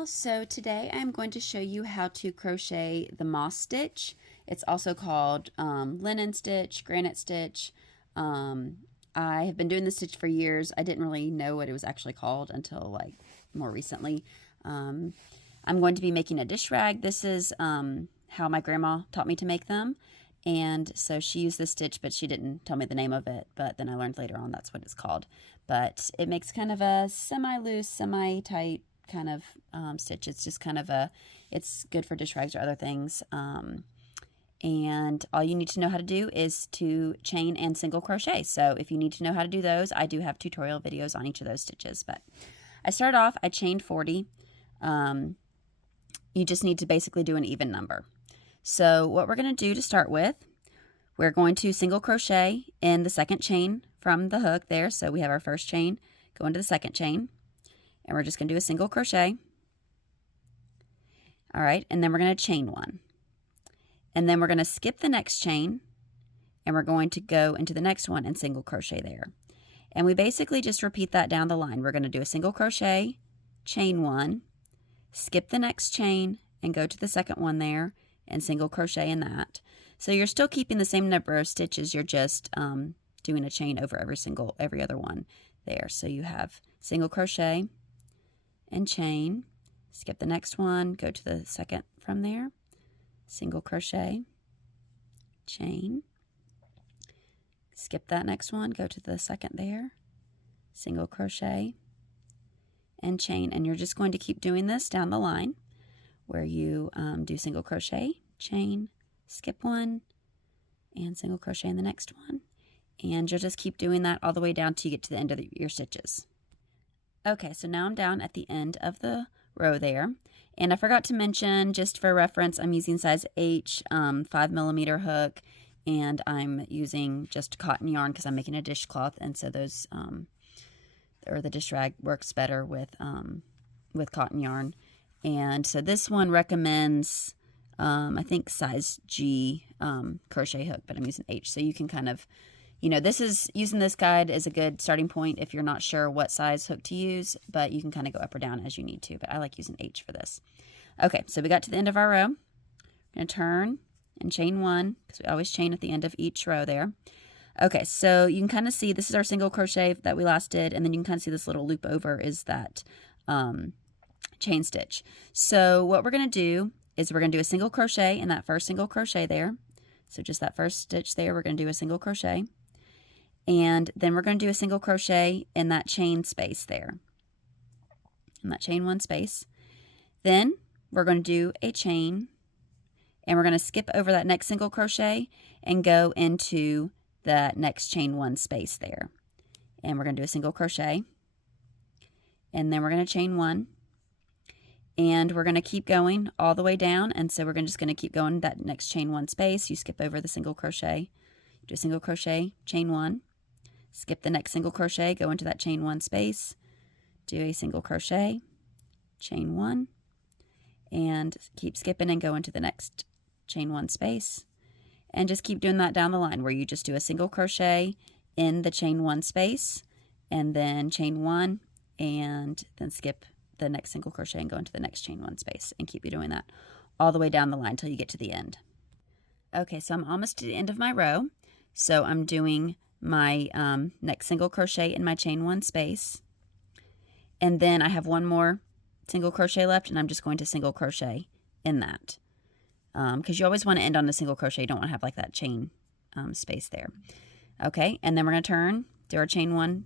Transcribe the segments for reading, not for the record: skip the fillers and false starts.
y'all, so today I'm going to show you how to crochet the moss stitch. It's also called linen stitch, granite stitch. I have been doing this stitch for years. I didn't really know what it was actually called until like more recently. I'm going to be making a dish rag. This is how my grandma taught me to make them. And so she used this stitch, but she didn't tell me the name of it. But then I learned later on that's what it's called. But it makes kind of a semi-loose, semi-tight kind of stitch. It's just kind of it's good for dish rags or other things. And all you need to know how to do is to chain and single crochet. So if you need to know how to do those, I do have tutorial videos on each of those stitches. But I started off, I chained 40. You just need to basically do an even number. So what we're going to do to start with, we're going to single crochet in the second chain from the hook there. So we have our first chain, go into the second chain, and we're just going to do a single crochet. All right, and then we're going to chain one. And then we're going to skip the next chain, and we're going to go into the next one and single crochet there. And we basically just repeat that down the line. We're going to do a single crochet, chain one, skip the next chain, and go to the second one there, and single crochet in that. So you're still keeping the same number of stitches, you're just doing a chain over every other one there. So you have single crochet and chain, skip the next one, go to the second from there, single crochet, chain, skip that next one, go to the second there, single crochet and chain. And you're just going to keep doing this down the line, where you do single crochet, chain, skip one, and single crochet in the next one. And you'll just keep doing that all the way down till you get to the end of your stitches. Okay, so now I'm down at the end of the row there. And I forgot to mention, just for reference, I'm using size H 5mm hook, and I'm using just cotton yarn because I'm making a dishcloth, and so those, or the dish rag works better with cotton yarn. And so this one recommends, I think size G crochet hook, but I'm using H. So you can kind of, using this guide is a good starting point if you're not sure what size hook to use, but you can kind of go up or down as you need to. But I like using H for this. Okay, so we got to the end of our row. I'm going to turn and chain one, because we always chain at the end of each row there. Okay, so you can kind of see this is our single crochet that we last did, and then you can kind of see this little loop over is that chain stitch. So what we're going to do is we're going to do a single crochet in that first single crochet there. So just that first stitch there, we're going to do a single crochet. And then we're going to do a single crochet in that chain space there, in that chain one space. Then we're going to do a chain, and we're going to skip over that next single crochet and go into the next chain one space there. And we're going to do a single crochet, and then we're going to chain one, and we're going to keep going all the way down. And so we're just going to keep going that next chain one space. You skip over the single crochet, do a single crochet, chain one, skip the next single crochet, go into that chain one space, do a single crochet, chain one, and keep skipping and go into the next chain one space. And just keep doing that down the line, where you just do a single crochet in the chain one space, and then chain one, and then skip the next single crochet and go into the next chain one space, and keep doing that all the way down the line till you get to the end. Okay, so I'm almost to the end of my row. So I'm doing my next single crochet in my chain one space, and then I have one more single crochet left, and I'm just going to single crochet in that, because you always want to end on a single crochet. You don't want to have like that chain space there. Okay, and then we're going to turn, do our chain one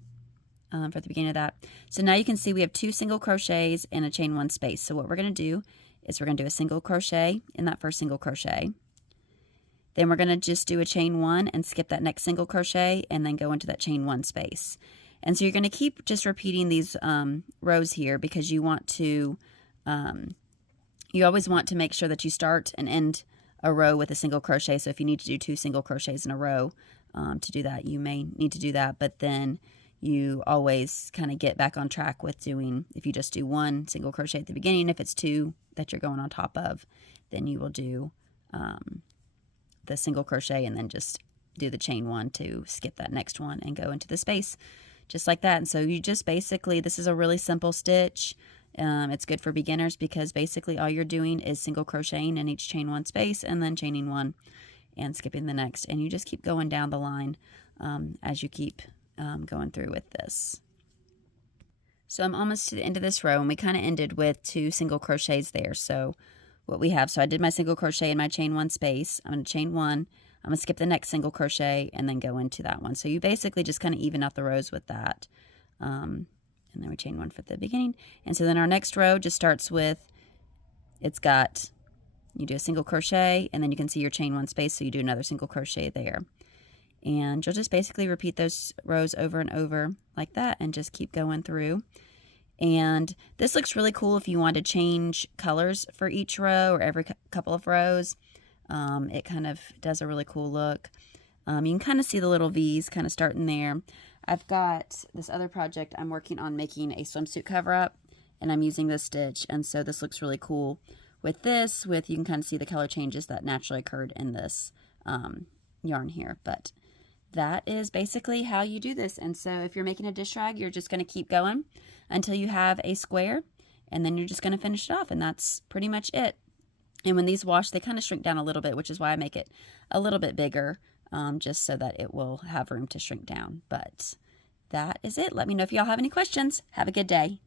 for the beginning of that. So now you can see we have two single crochets in a chain one space. So what we're going to do is we're going to do a single crochet in that first single crochet. Then we're going to just do a chain one and skip that next single crochet, and then go into that chain one space. And so you're going to keep just repeating these rows here, because you want to, you always want to make sure that you start and end a row with a single crochet. So if you need to do two single crochets in a row to do that, you may need to do that. But then you always kind of get back on track with doing, if you just do one single crochet at the beginning, if it's two that you're going on top of, then you will do the single crochet and then just do the chain one to skip that next one and go into the space just like that. And so you just basically, this is a really simple stitch. It's good for beginners because basically all you're doing is single crocheting in each chain one space and then chaining one and skipping the next, and you just keep going down the line as you keep going through with this. So I'm almost to the end of this row, and we kind of ended with 2 single crochets there. So what we have, so I did my single crochet in my chain one space. I'm going to chain one, I'm going to skip the next single crochet and then go into that one. So you basically just kind of even out the rows with that. And then we chain one for the beginning. And so then our next row just starts with, it's got, you do a single crochet and then you can see your chain one space, so you do another single crochet there. And you'll just basically repeat those rows over and over like that and just keep going through. And this looks really cool if you want to change colors for each row or every couple of rows. It kind of does a really cool look. You can kind of see the little V's kind of starting there. I've got this other project I'm working on making a swimsuit cover up, and I'm using this stitch, and so this looks really cool with this, you can kind of see the color changes that naturally occurred in this yarn here. But that is basically how you do this. And so if you're making a dish rag, you're just going to keep going until you have a square, and then you're just going to finish it off, and that's pretty much it. And when these wash, they kind of shrink down a little bit, which is why I make it a little bit bigger, just so that it will have room to shrink down. But that is it. Let me know if y'all have any questions. Have a good day.